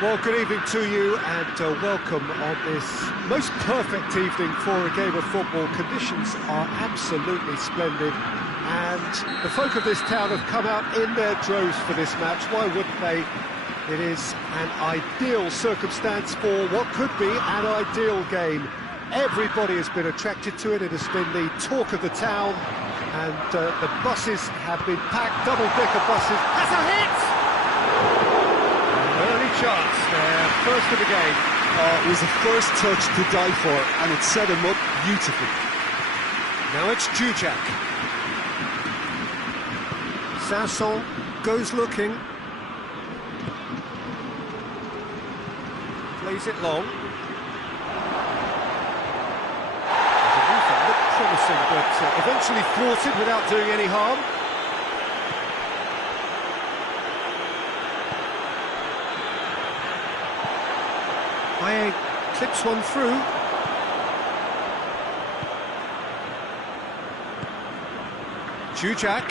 Well, good evening to you and welcome on this most perfect evening for a game of football. Conditions are absolutely splendid and the folk of this town have come out in their droves for this match. Why wouldn't they? It is an ideal circumstance for what could be an ideal game. Everybody has been attracted to it. It has been the talk of the town and the buses have been packed, double-decker buses. That's a hit! Early chance there, first of the game. It was the first touch to die for, and it set him up beautifully. Now it's Jujak. Sanson goes looking. Plays it long. It looked promising, but eventually thwarted without doing any harm. Aye clips one through. Jujak.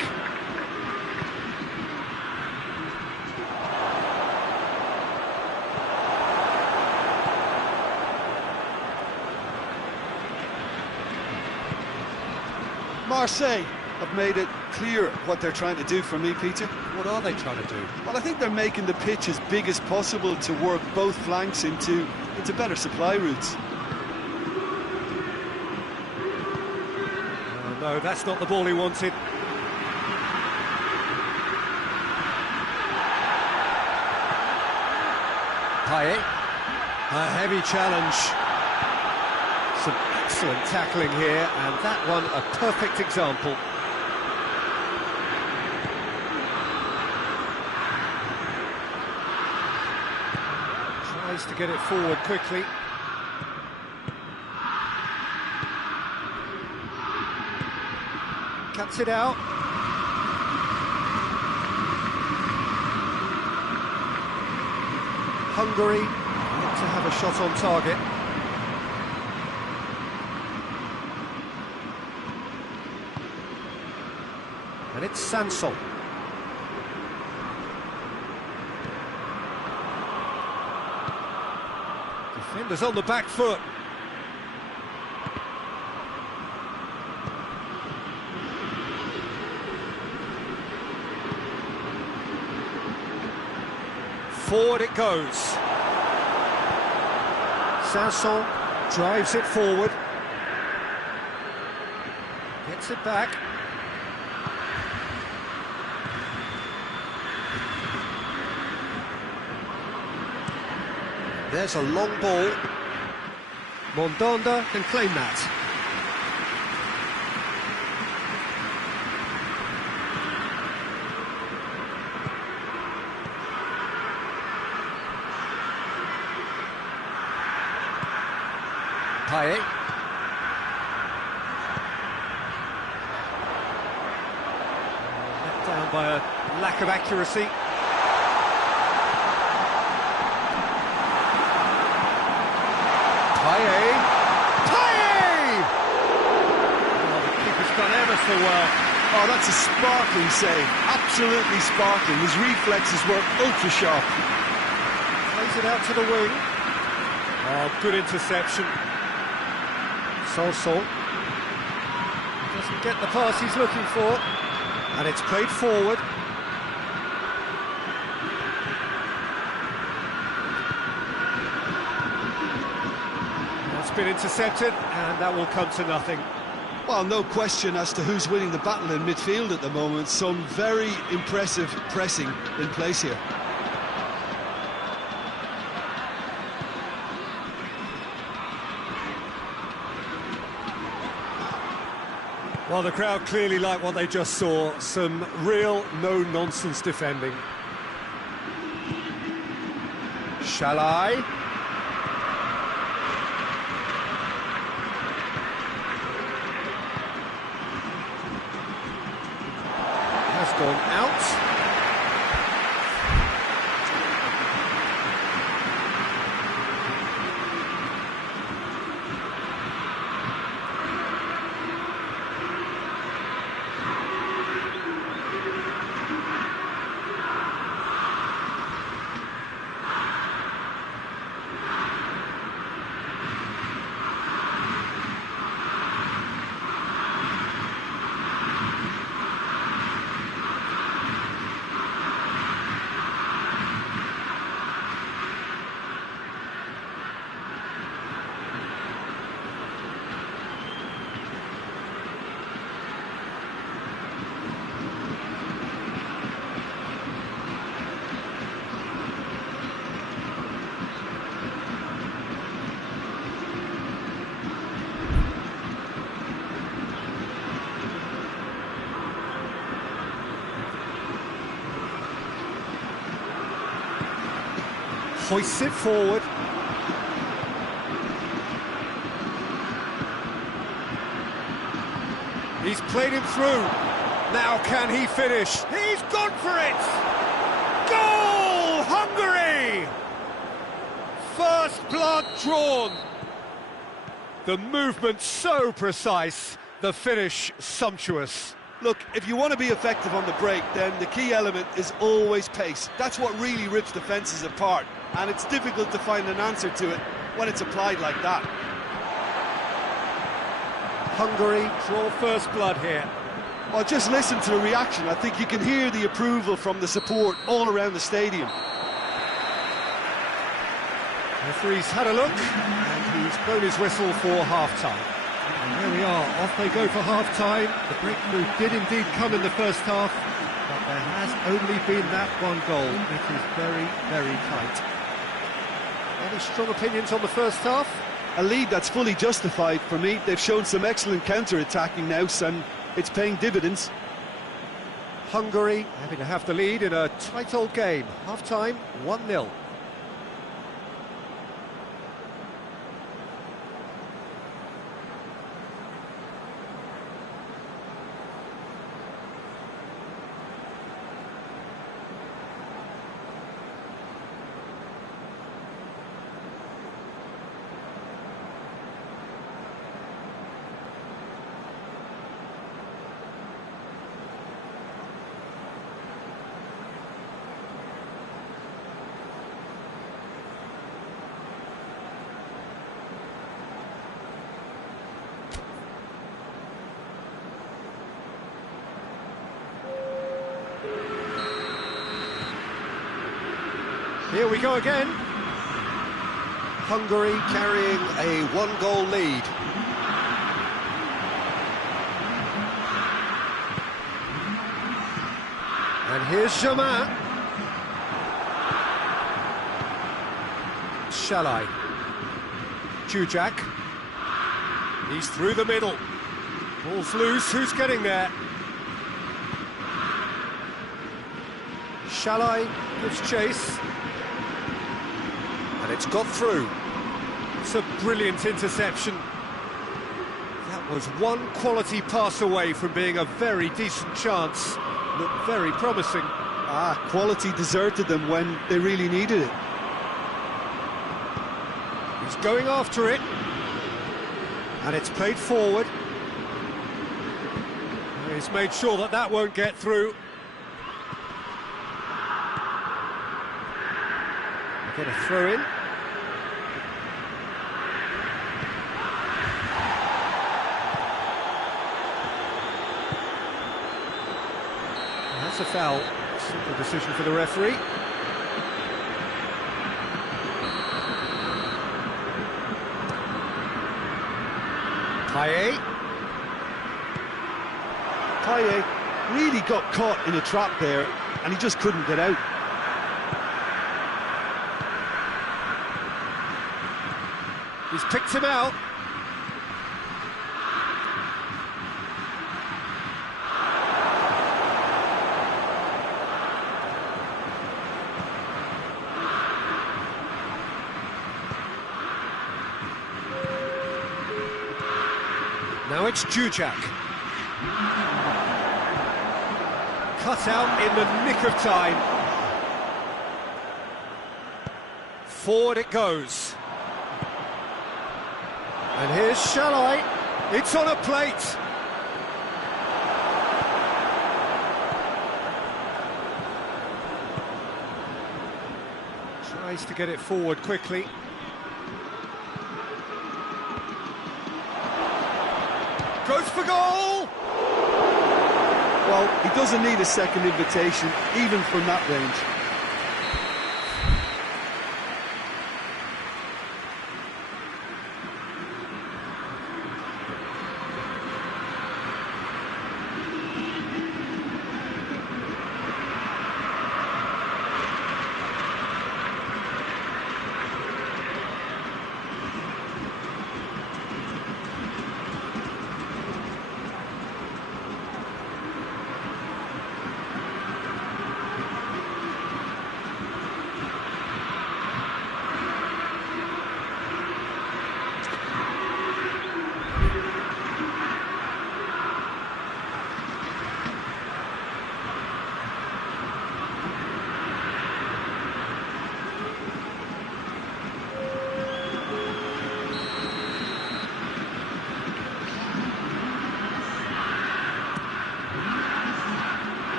Marseille have made it clear what they're trying to do for me, Peter. What are they trying to do? Well, I think they're making the pitch as big as possible to work both flanks into better supply routes. Oh, no, that's not the ball he wanted. Payet. A heavy challenge. Some excellent tackling here, and that one a perfect example. Tries to get it forward quickly. Cuts it out. Hungary yet to have a shot on target. And it's Sanson. Defenders on the back foot. Forward it goes. Sanson drives it forward. Gets it back. There's a long ball. Mondonda can claim that. Payet. Let down by a lack of accuracy. Payet! Oh, the keeper's done ever so well. Oh, that's a sparkling save. Absolutely sparkling. His reflexes were ultra sharp. Plays it out to the wing. Oh, good interception. Sanson doesn't get the pass he's looking for, and it's played forward. That's been intercepted, and that will come to nothing. Well, no question as to who's winning the battle in midfield at the moment. Some very impressive pressing in place here. Well, the crowd clearly like what they just saw. Some real no-nonsense defending. Shall I? Has gone out. Hoists it forward. He's played him through. Now can he finish? He's gone for it! Goal! Hungary! First blood drawn. The movement so precise, the finish sumptuous. Look, if you want to be effective on the break, then the key element is always pace. That's what really rips defences apart, and it's difficult to find an answer to it when it's applied like that. Hungary draw first blood here. Well, just listen to the reaction. I think you can hear the approval from the support all around the stadium. Referee's had a look, and he's blown his whistle for half-time. And there we are, off they go for half-time. The breakthrough did indeed come in the first half, but there has only been that one goal. It is very, very tight. Any strong opinions on the first half? A lead that's fully justified for me. They've shown some excellent counter-attacking now, and it's paying dividends. Hungary happy to have the lead in a tight old game. Half-time, 1-0. Here we go again. Hungary carrying a one-goal lead. And here's Jamin. Shalai. Jujak. He's through the middle. Ball's loose, who's getting there? Shalai gives chase. And it's got through. It's a brilliant interception. That was one quality pass away from being a very decent chance. Looked very promising. Quality deserted them when they really needed it. He's going after it. And it's played forward. He's made sure that that won't get through. Get a throw in. That's a foul. Simple decision for the referee. Payet. Payet really got caught in a trap there, and he just couldn't get out. He's picked him out. Now it's Jujak. Cut out in the nick of time. Forward it goes. And here's Shalai. It's on a plate. Tries to get it forward quickly. Goes for goal! Well, he doesn't need a second invitation, even from that range.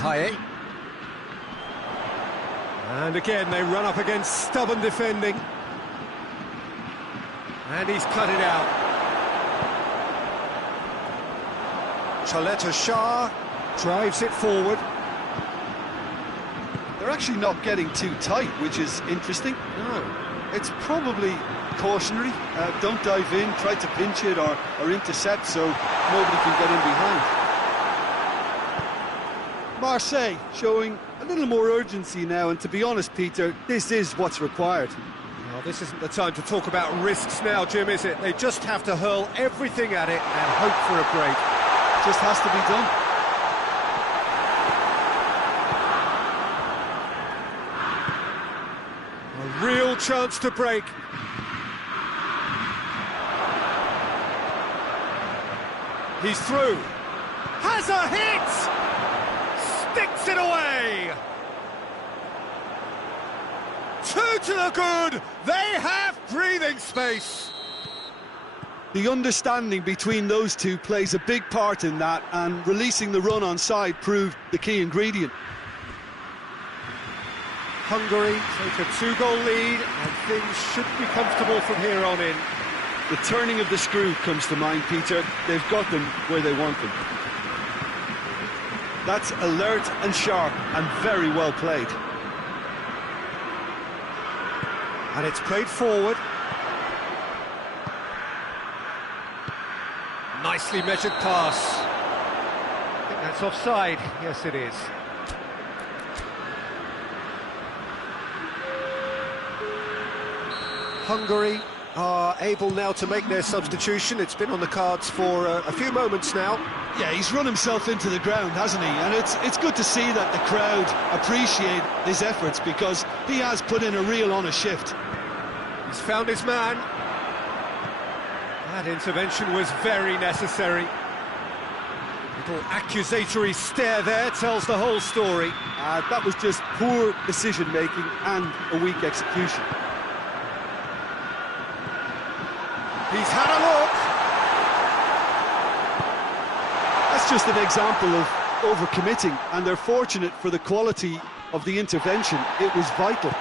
Payet. And again, they run up against stubborn defending. And he's cut it out. Chaleta Shah drives it forward. They're actually not getting too tight, which is interesting. No. It's probably cautionary. Don't dive in, try to pinch it or intercept so nobody can get in behind. Marseille showing a little more urgency now, and to be honest, Peter, this is what's required. Well, this isn't the time to talk about risks now, Jim, is it? They just have to hurl everything at it and hope for a break. Just has to be done. A real chance to break. He's through. Has a hit! Sticks it away! Two to the good! They have breathing space! The understanding between those two plays a big part in that, and releasing the run on side proved the key ingredient. Hungary take a two-goal lead, and things should be comfortable from here on in. The turning of the screw comes to mind, Peter. They've got them where they want them. That's alert and sharp and very well played. And it's played forward. Nicely measured pass. I think that's offside. Yes, it is. Hungary are able now to make their substitution. It's been on the cards for a few moments now. Yeah, he's run himself into the ground, hasn't he? And it's good to see that the crowd appreciate his efforts, because he has put in a real honest shift. He's found his man. That intervention was very necessary. Little accusatory stare there tells the whole story. That was just poor decision-making and a weak execution. He's had a look. That's just an example of overcommitting, and they're fortunate for the quality of the intervention. It was vital.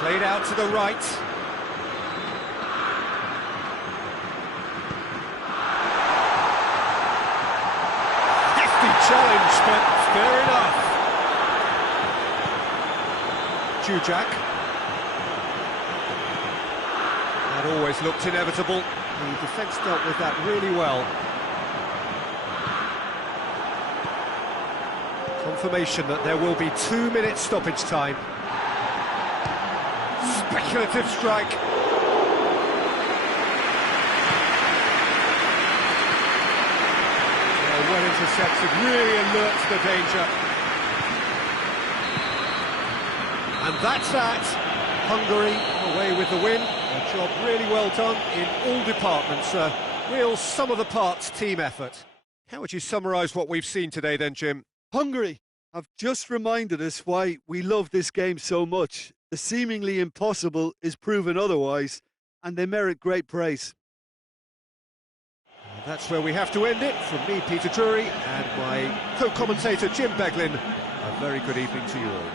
Played out to the right. Hefty challenge, but fair enough. Jujak. That always looked inevitable. The defence dealt with that really well. Confirmation that there will be 2 minutes stoppage time. Speculative strike. Well intercepted, really alert to the danger. And that's that. Hungary away with the win. A job really well done in all departments. A real sum-of-the-parts team effort. How would you summarise what we've seen today then, Jim? Hungary have just reminded us why we love this game so much. The seemingly impossible is proven otherwise, and they merit great praise. That's where we have to end it. From me, Peter Drury, and my co-commentator, Jim Beglin. A very good evening to you all.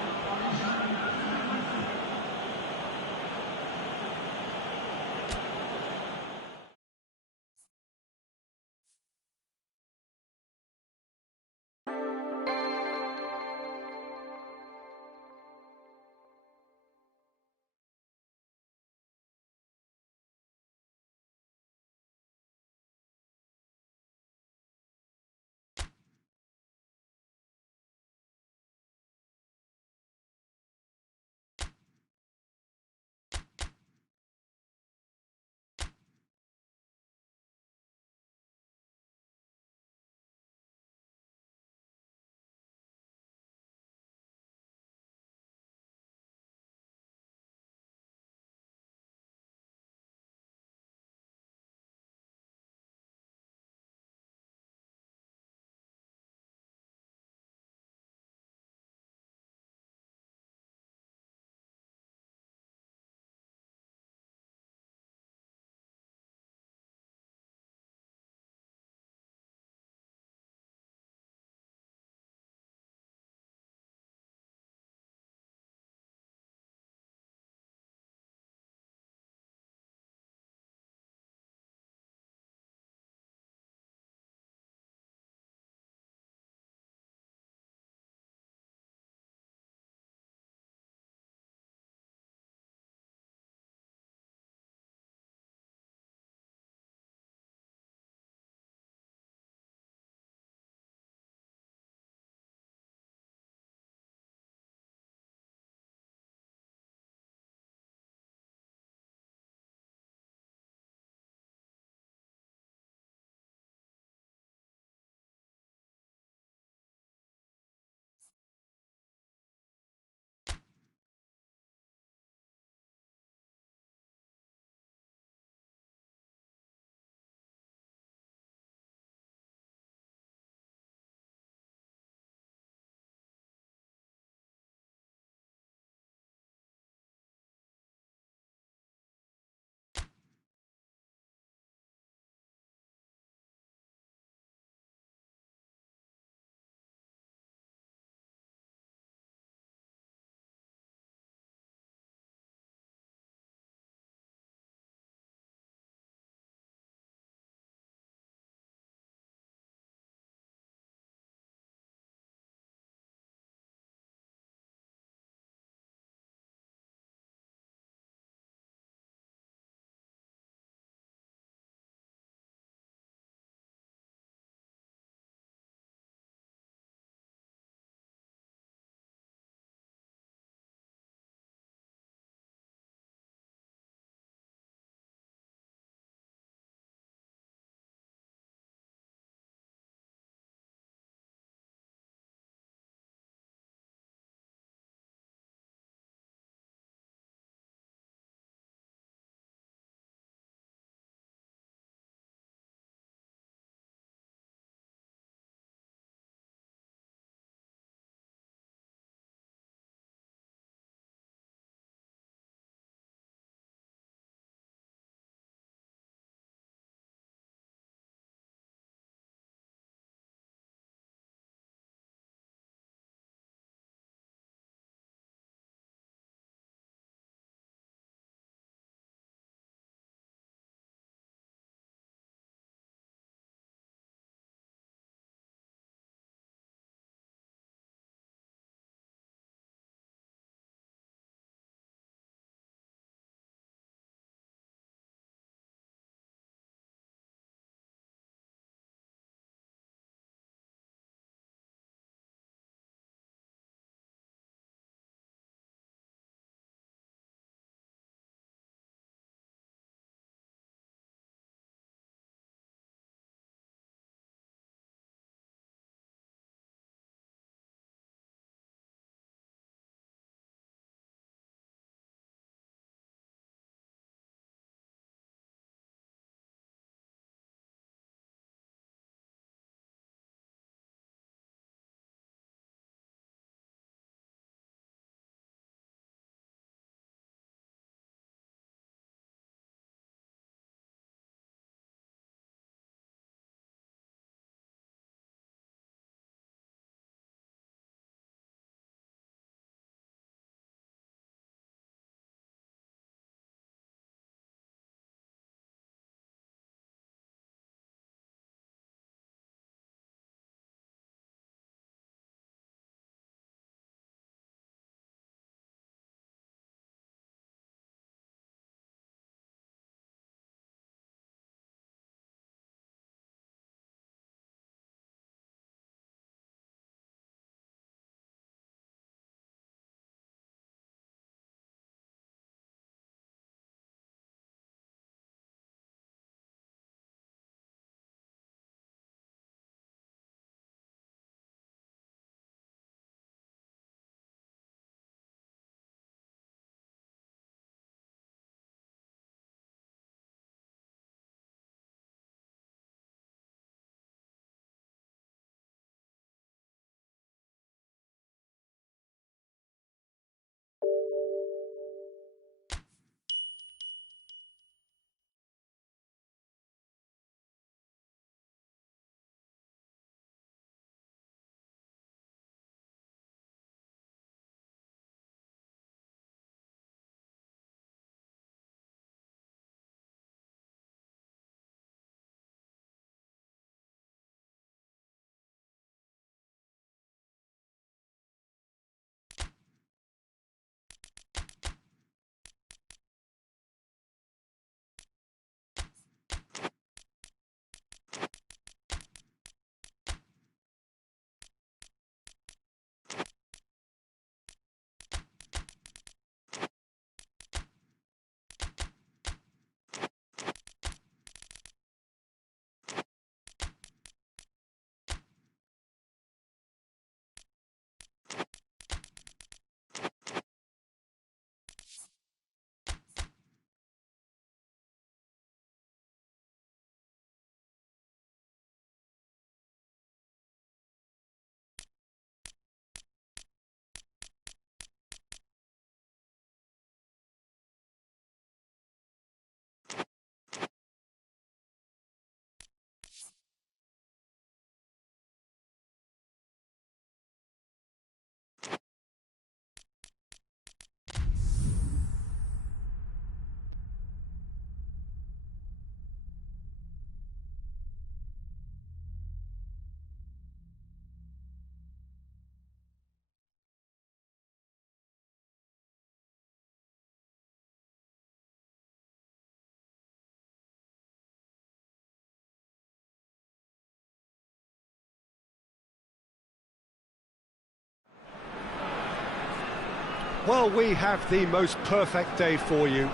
Well, we have the most perfect day for you.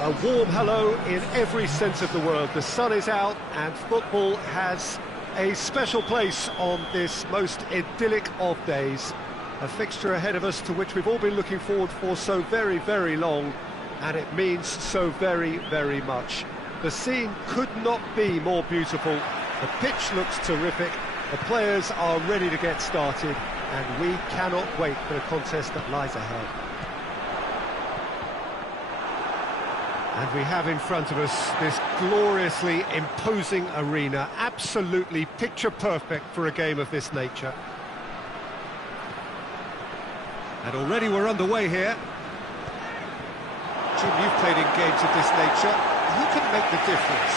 A warm hello in every sense of the word. The sun is out and football has a special place on this most idyllic of days. A fixture ahead of us to which we've all been looking forward for so very, very long, and it means so very, very much. The scene could not be more beautiful. The pitch looks terrific. The players are ready to get started, and we cannot wait for the contest that lies ahead. And we have in front of us this gloriously imposing arena, absolutely picture perfect for a game of this nature. And already we're underway here. Jim, you've played in games of this nature. Who can make the difference?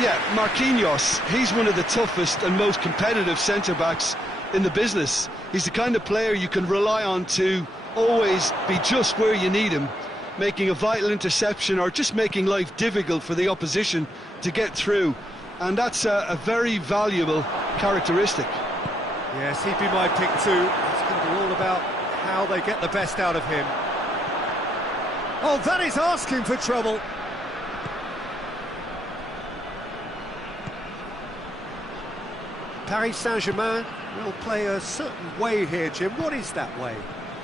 Yeah, Marquinhos, he's one of the toughest and most competitive centre-backs in the business. He's the kind of player you can rely on to always be just where you need him, making a vital interception or just making life difficult for the opposition to get through. And that's a very valuable characteristic. Yes, he'd be my pick too. It's going to be all about how they get the best out of him. Oh, that is asking for trouble. Paris Saint-Germain will play a certain way here, Jim. What is that way?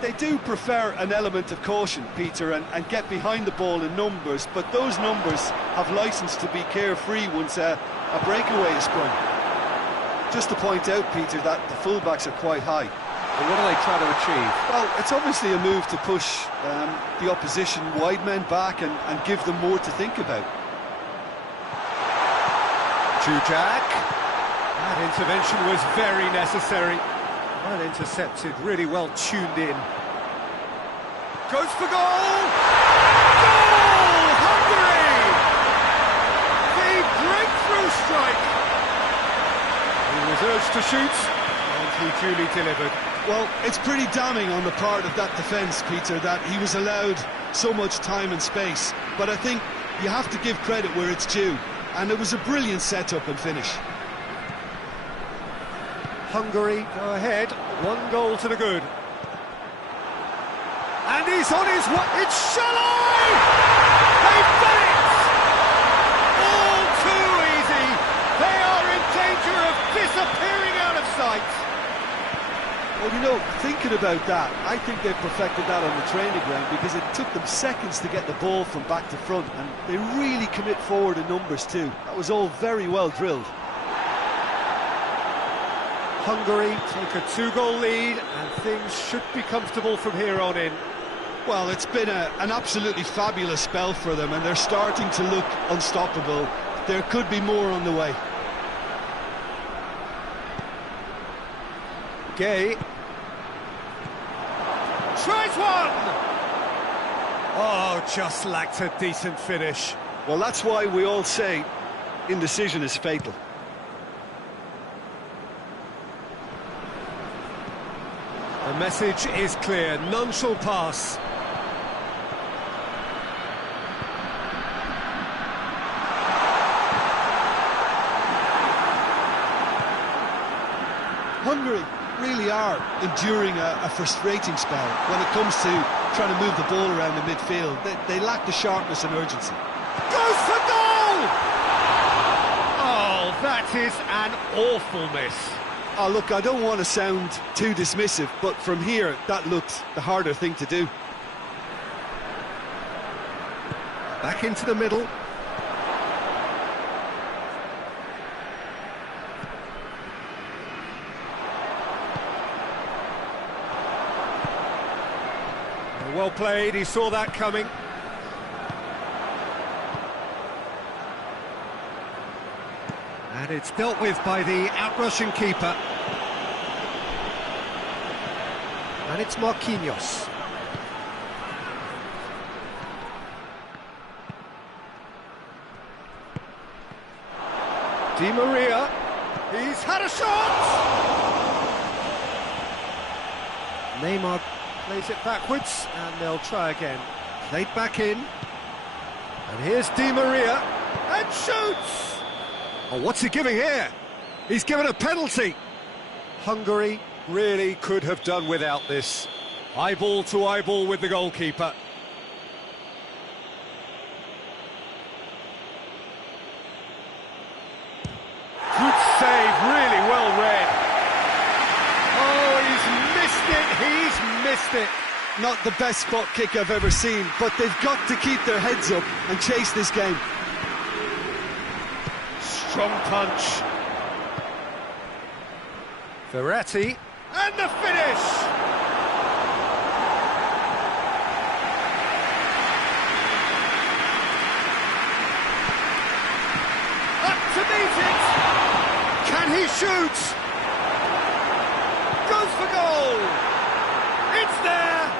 They do prefer an element of caution, Peter, and get behind the ball in numbers, but those numbers have licence to be carefree once a breakaway is sprung. Just to point out, Peter, that the fullbacks are quite high. And what are they trying to achieve? Well, it's obviously a move to push the opposition wide men back and give them more to think about. Jujak. That intervention was very necessary. Well intercepted, really well tuned in. Goes for goal! Goal! Hungary! The breakthrough strike! He was urged to shoot, and he duly delivered. Well, it's pretty damning on the part of that defence, Peter, that he was allowed so much time and space. But I think you have to give credit where it's due, and it was a brilliant setup and finish. Hungary go ahead, 1 goal to the good. And he's on his way, it's Shalai! They've done it! All too easy, they are in danger of disappearing out of sight. Well, you know, thinking about that, I think they've perfected that on the training ground because it took them seconds to get the ball from back to front, and they really commit forward in numbers too. That was all very well drilled. Hungary take a 2-goal lead, and things should be comfortable from here on in. Well, it's been an absolutely fabulous spell for them, and they're starting to look unstoppable. There could be more on the way. Gay tries one! Oh, just lacked a decent finish. Well, that's why we all say indecision is fatal. The message is clear, none shall pass. Hungary really are enduring a frustrating spell when it comes to trying to move the ball around the midfield. They lack the sharpness and urgency. Goes for goal! Oh, that is an awful miss. Oh, look, I don't want to sound too dismissive, but from here, that looked the harder thing to do. Back into the middle. Well played, he saw that coming. And it's dealt with by the outrushing keeper. And it's Marquinhos. Di Maria, he's had a shot! Neymar plays it backwards, and they'll try again. Played back in. And here's Di Maria, and shoots! Oh, what's he giving here? He's given a penalty. Hungary really could have done without this. Eyeball to eyeball with the goalkeeper. Good save, really well read. Oh, he's missed it. Not the best spot kick I've ever seen, but they've got to keep their heads up and chase this game. Strong punch. Verratti, and the finish! Up to meet it! Can he shoot? Goes for goal! It's there!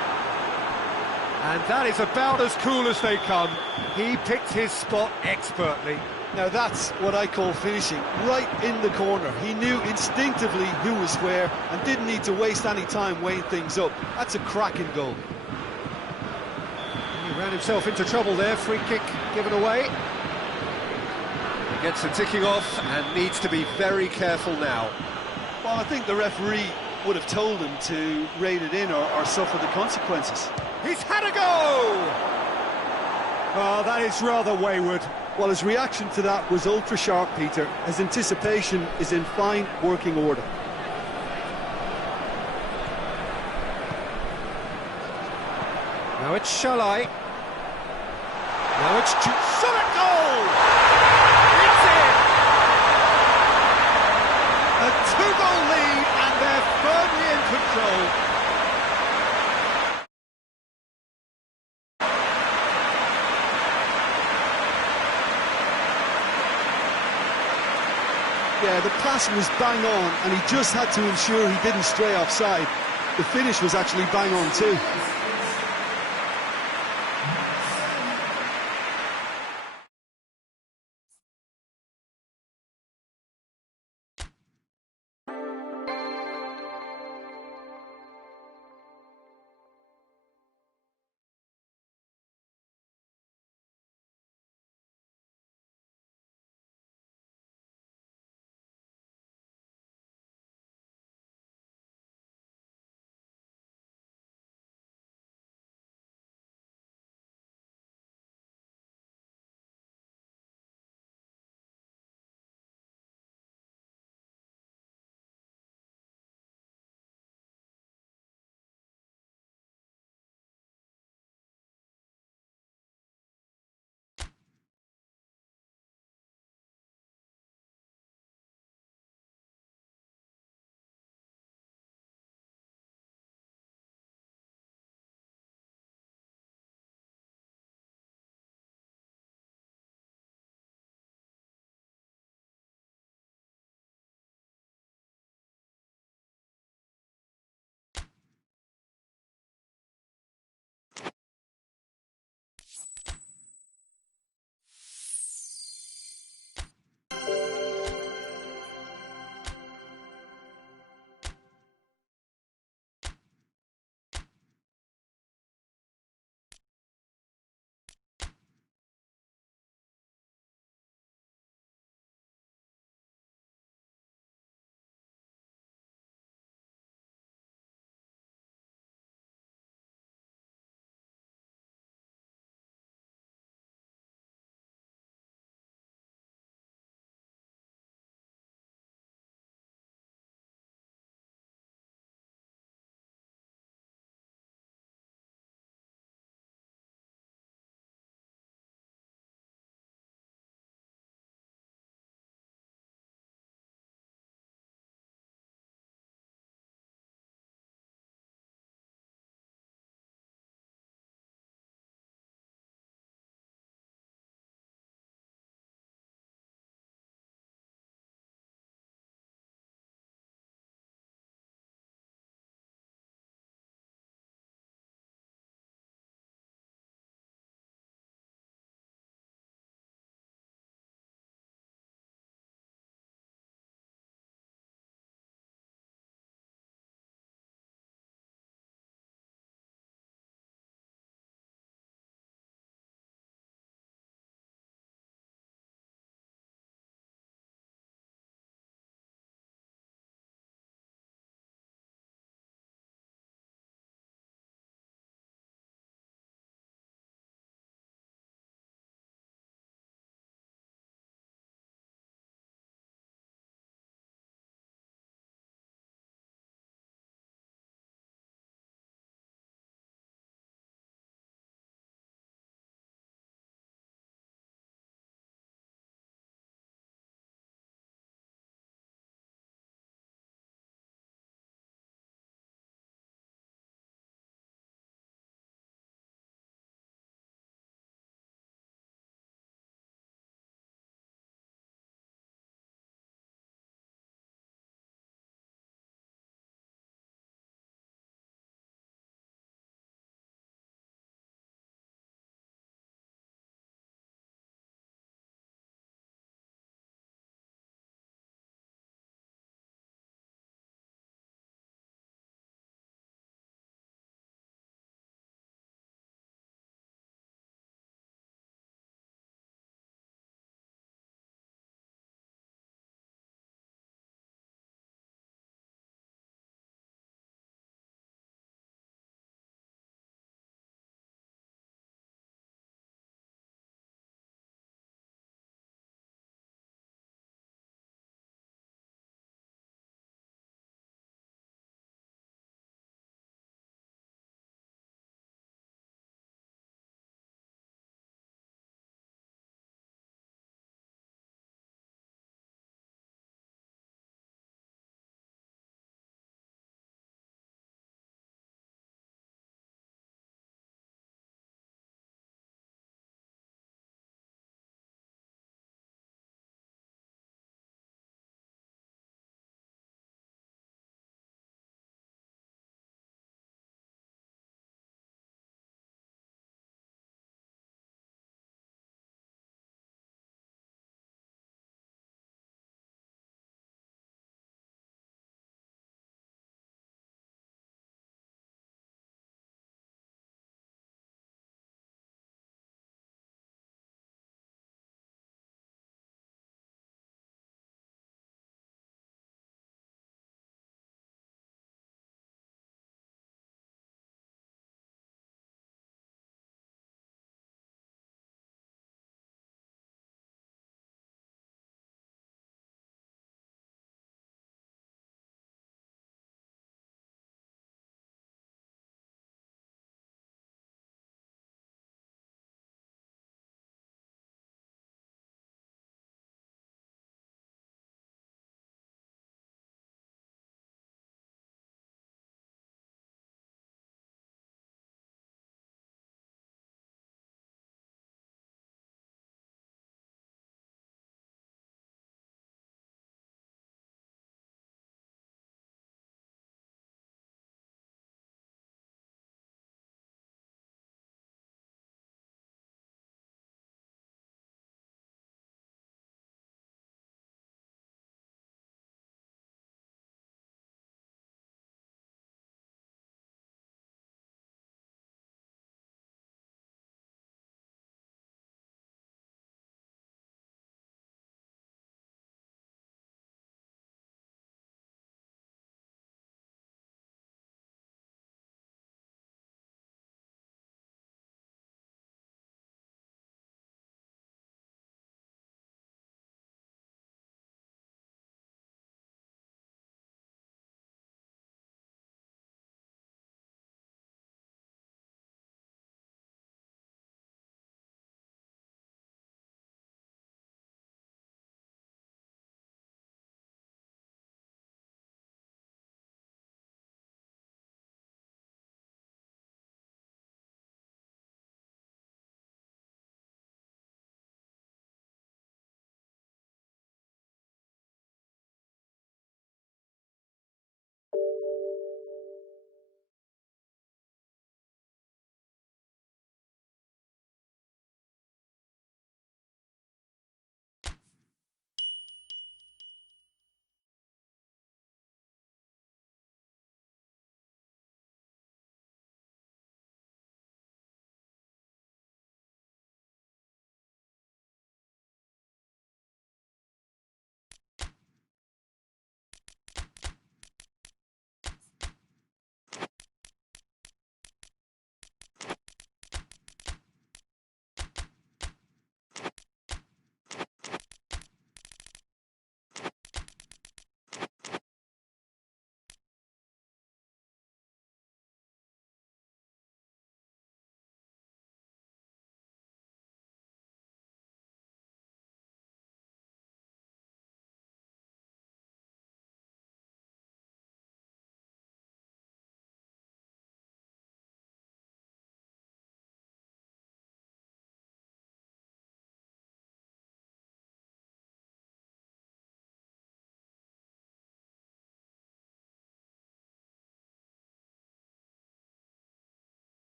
And that is about as cool as they come. He picked his spot expertly. Now that's what I call finishing, right in the corner. He knew instinctively who was where and didn't need to waste any time weighing things up. That's a cracking goal. He ran himself into trouble there, free kick given away. He gets the ticking off and needs to be very careful now. Well, I think the referee would have told him to rate it in or suffer the consequences. He's had a go! Oh, that is rather wayward. Well, his reaction to that was ultra sharp, Peter. His anticipation is in fine working order. Now it's Shalai. Now it's solid goal! It's in! A two-goal lead and they're firmly in control. Yeah, the pass was bang on, and he just had to ensure he didn't stray offside. The finish was actually bang on too.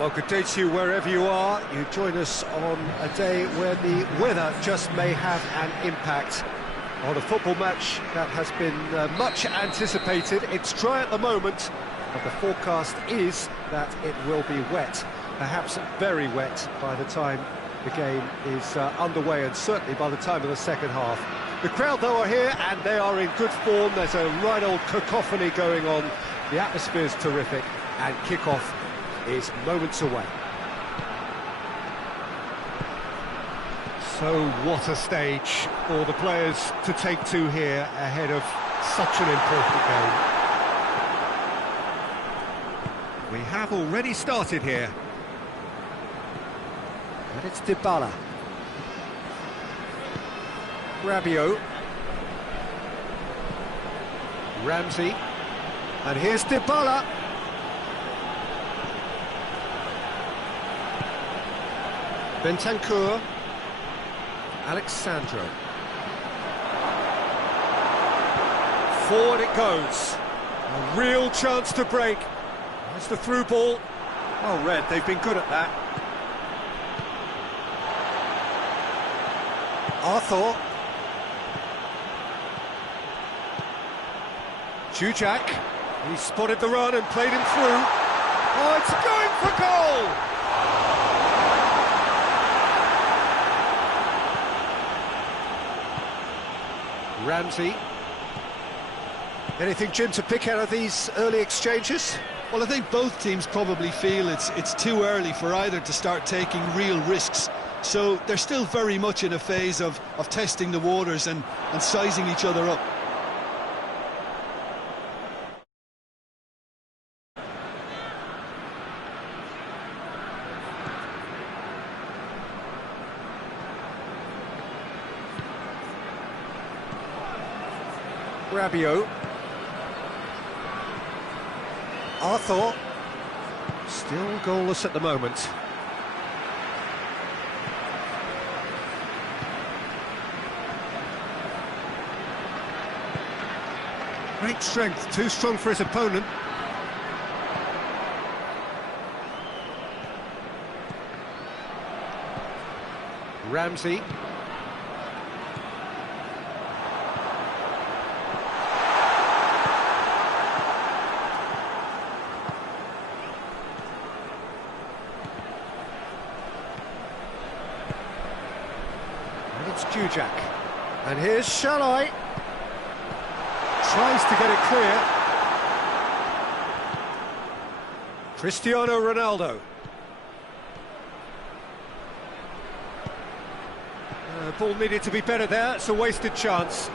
Well, good day to you wherever you are. You join us on a day where the weather just may have an impact on a football match that has been much anticipated. It's dry at the moment, but the forecast is that it will be wet, perhaps very wet by the time the game is underway, and certainly by the time of the second half. The crowd, though, are here, and they are in good form. There's a right old cacophony going on. The atmosphere's terrific, and kick-off is moments away. So what a stage for the players to take to here ahead of such an important game. We have already started here. And it's Dybala. Rabiot. Ramsey. And here's Dybala. Bentancur. Alexandro. Forward it goes. A real chance to break. There's the through ball. Oh, Red, they've been good at that. Arthur. Jujak. He spotted the run and played him through. Oh, it's going for goal! Ramsey. Anything, Jim, to pick out of these early exchanges? Well, I think both teams probably feel it's too early for either to start taking real risks. So they're still very much in a phase of testing the waters and sizing each other up. Rabiot. Arthur. Still goalless at the moment. Great strength, too strong for his opponent. Ramsey. It's Jujak. And here's Shalai. Tries to get it clear. Cristiano Ronaldo. Ball needed to be better there. It's a wasted chance.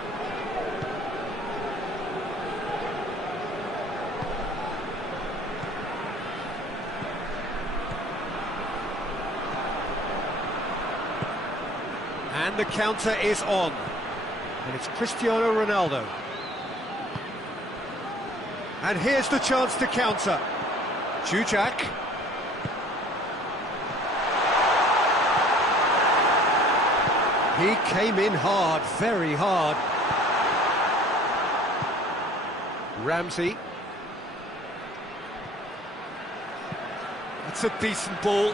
And the counter is on. And it's Cristiano Ronaldo. And here's the chance to counter. Jujak. He came in hard, very hard. Ramsey. That's a decent ball.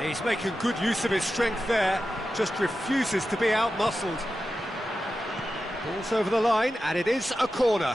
He's making good use of his strength there, just refuses to be out-muscled. Ball's over the line, and it is a corner.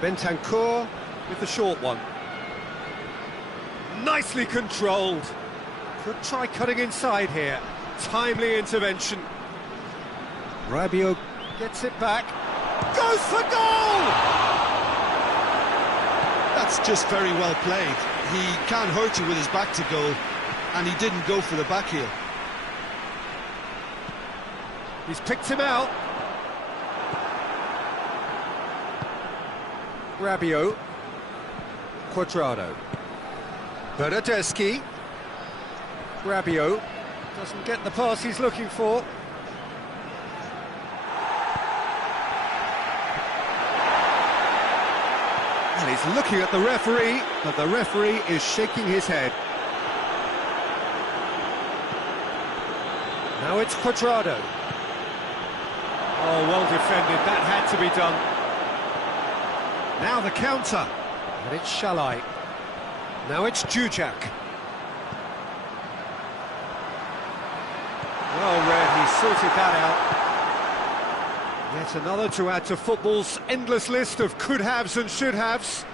Bentancur with the short one. Nicely controlled. Could try cutting inside here. Timely intervention. Rabiot gets it back. Goes for goal! That's just very well played. He can't hurt you with his back to goal, and he didn't go for the back heel. He's picked him out. Rabiot. Cuadrado. Bernardeschi. Rabiot doesn't get the pass he's looking for. And he's looking at the referee, but the referee is shaking his head. Now it's Cuadrado. Oh, well defended, that had to be done. Now the counter, and it's Shalai. Now it's Jujak. Well read, he sorted that out. Yet another to add to football's endless list of could-haves and should-haves.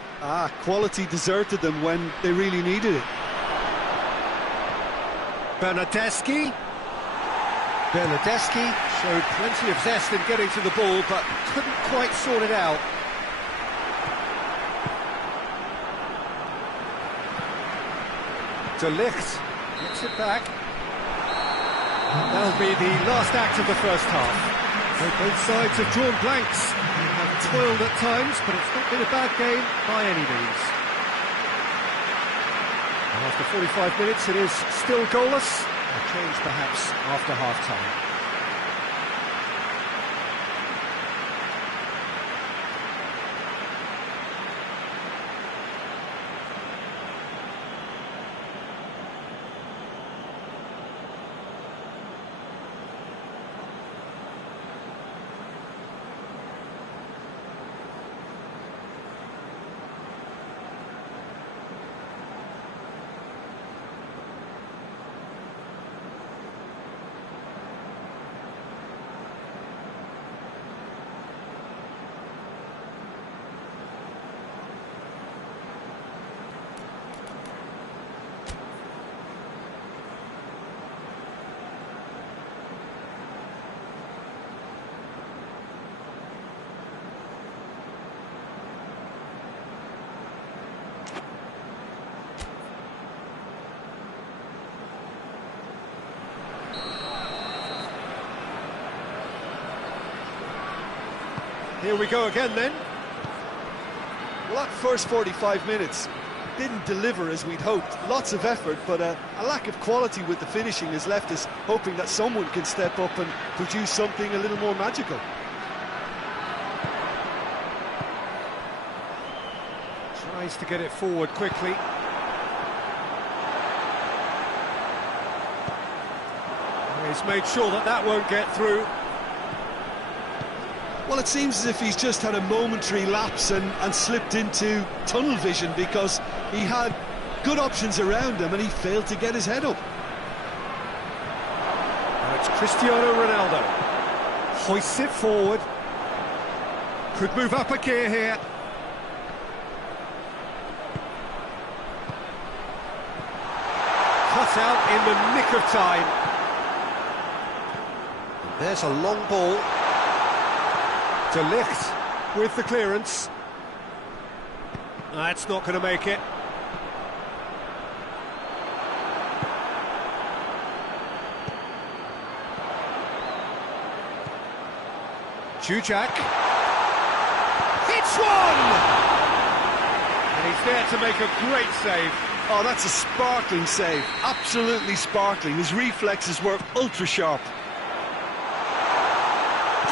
Quality deserted them when they really needed it. Bernardeschi. Bernardeschi showed plenty of zest in getting to the ball, but couldn't quite sort it out. De Ligt gets it back. That'll be the last act of the first half. So both sides have drawn blanks. They have toiled at times, but it's not been a bad game by any means. And after 45 minutes, it is still goalless. A change perhaps after half-time. Here we go again then. Well, that first 45 minutes didn't deliver as we'd hoped. Lots of effort, but a lack of quality with the finishing has left us hoping that someone can step up and produce something a little more magical. Tries to get it forward quickly. He's made sure that that won't get through. Well, it seems as if he's just had a momentary lapse and slipped into tunnel vision, because he had good options around him and he failed to get his head up. Now it's Cristiano Ronaldo. Hoists it forward. Could move up a gear here. Cut out in the nick of time. There's a long ball. De Ligt with the clearance. That's not going to make it. Jujak. Hits one! And he's there to make a great save. Oh, that's a sparkling save. Absolutely sparkling. His reflexes were ultra-sharp.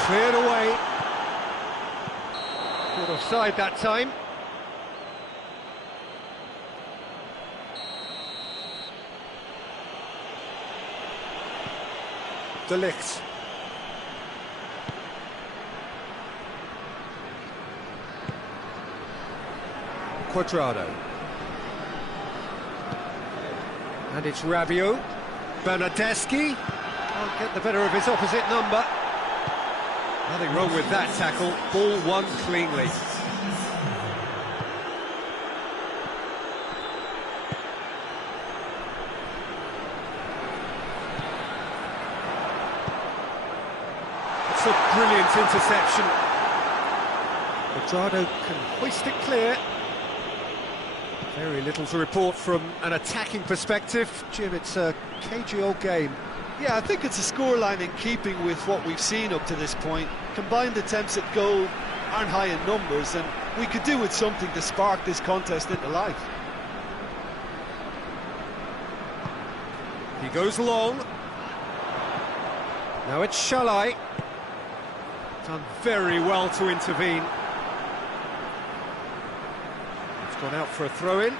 Cleared away. Caught offside that time. De Ligt. Cuadrado. And it's Rabiot. Bernardeschi can't get the better of his opposite number. Nothing wrong with that tackle. Ball won cleanly. That's a brilliant interception. Quadrado can hoist it clear. Very little to report from an attacking perspective. Jim, it's a cagey old game. Yeah, I think it's a scoreline in keeping with what we've seen up to this point. Combined attempts at goal aren't high in numbers, and we could do with something to spark this contest into life. He goes long. Now it's Shalai. Done very well to intervene. It's gone out for a throw-in.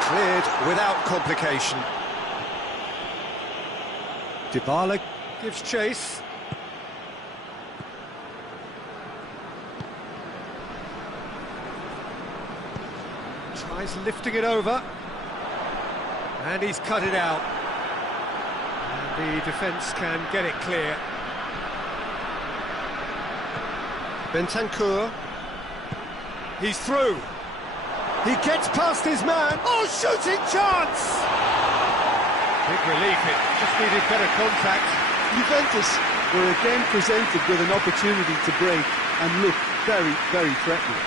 Cleared without complication. Dybala gives chase. Tries lifting it over. And he's cut it out. And the defence can get it clear. Bentancur. He's through. He gets past his man. Oh, shooting chance! Big relief, it just needed better contact. Juventus were again presented with an opportunity to break and look very, very threatening.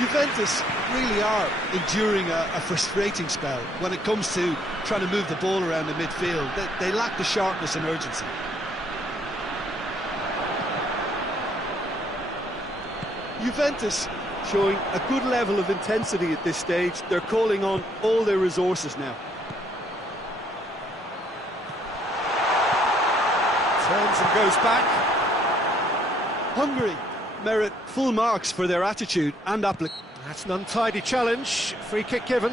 Juventus really are enduring a frustrating spell when it comes to trying to move the ball around the midfield. They lack the sharpness and urgency. Juventus showing a good level of intensity at this stage. They're calling on all their resources now. Turns and goes back. Hungary merit full marks for their attitude and application. That's an untidy challenge. Free kick given.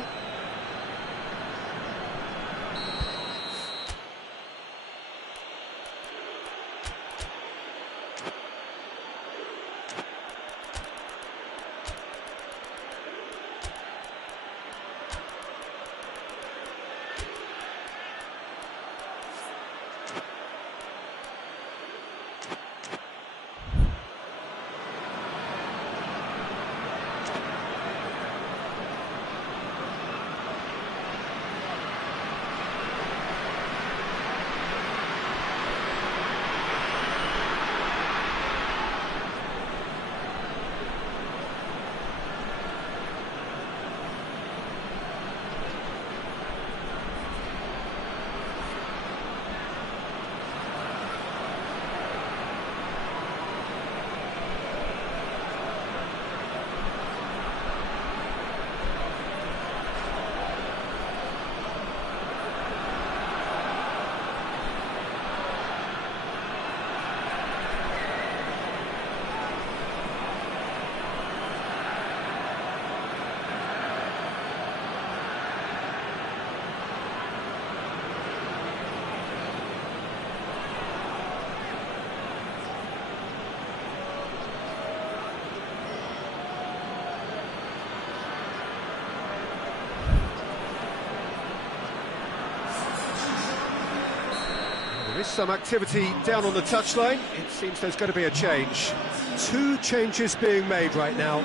There is some activity down on the touchline. It seems there's going to be a change. Two changes being made right now.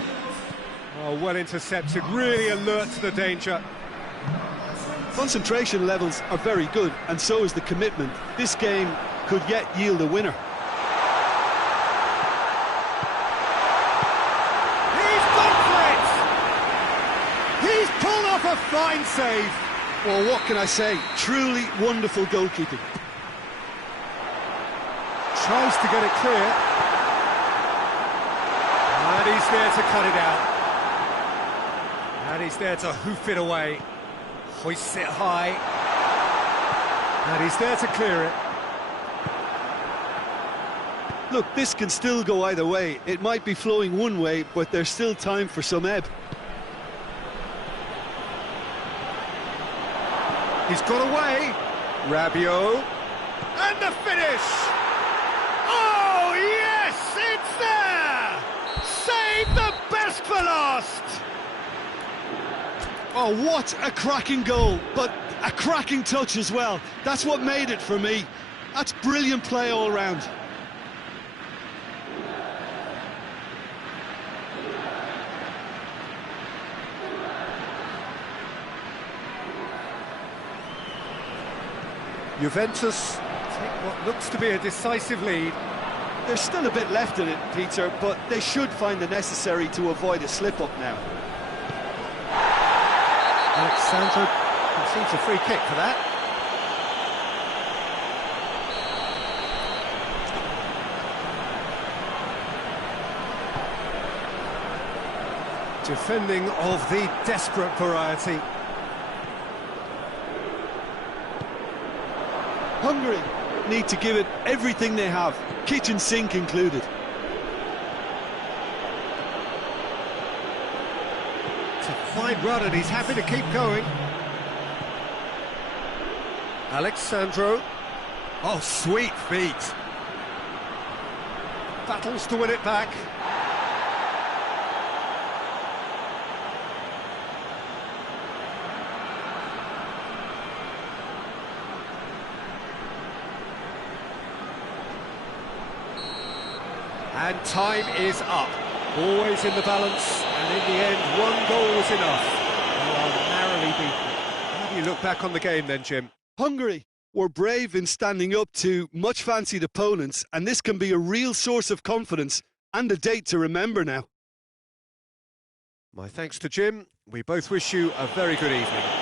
Oh, well intercepted, really alert to the danger. Concentration levels are very good, and so is the commitment. This game could yet yield a winner. He's gone for it! He's pulled off a fine save. Well, what can I say? Truly wonderful goalkeeping. Tries to get it clear. And he's there to cut it out. And he's there to hoof it away. Hoists it high. And he's there to clear it. Look, this can still go either way. It might be flowing one way, but there's still time for some ebb. He's got away. Rabiot. And the finish! Oh, yes! It's there! Save the best for last! Oh, what a cracking goal, but a cracking touch as well. That's what made it for me. That's brilliant play all round. Juventus take what looks to be a decisive lead. There's still a bit left in it, Peter, but they should find the necessary to avoid a slip-up now. Alexandro concedes a free kick for that. Defending of the desperate variety. Hungary need to give it everything they have, kitchen sink included. It's a fine run and he's happy to keep going. Alexandro. Oh, sweet feet. Battles to win it back. And time is up. Always in the balance, and in the end, one goal was enough. They are narrowly beaten. How do you look back on the game then, Jim? Hungary were brave in standing up to much-fancied opponents, and this can be a real source of confidence and a date to remember now. My thanks to Jim. We both wish you a very good evening.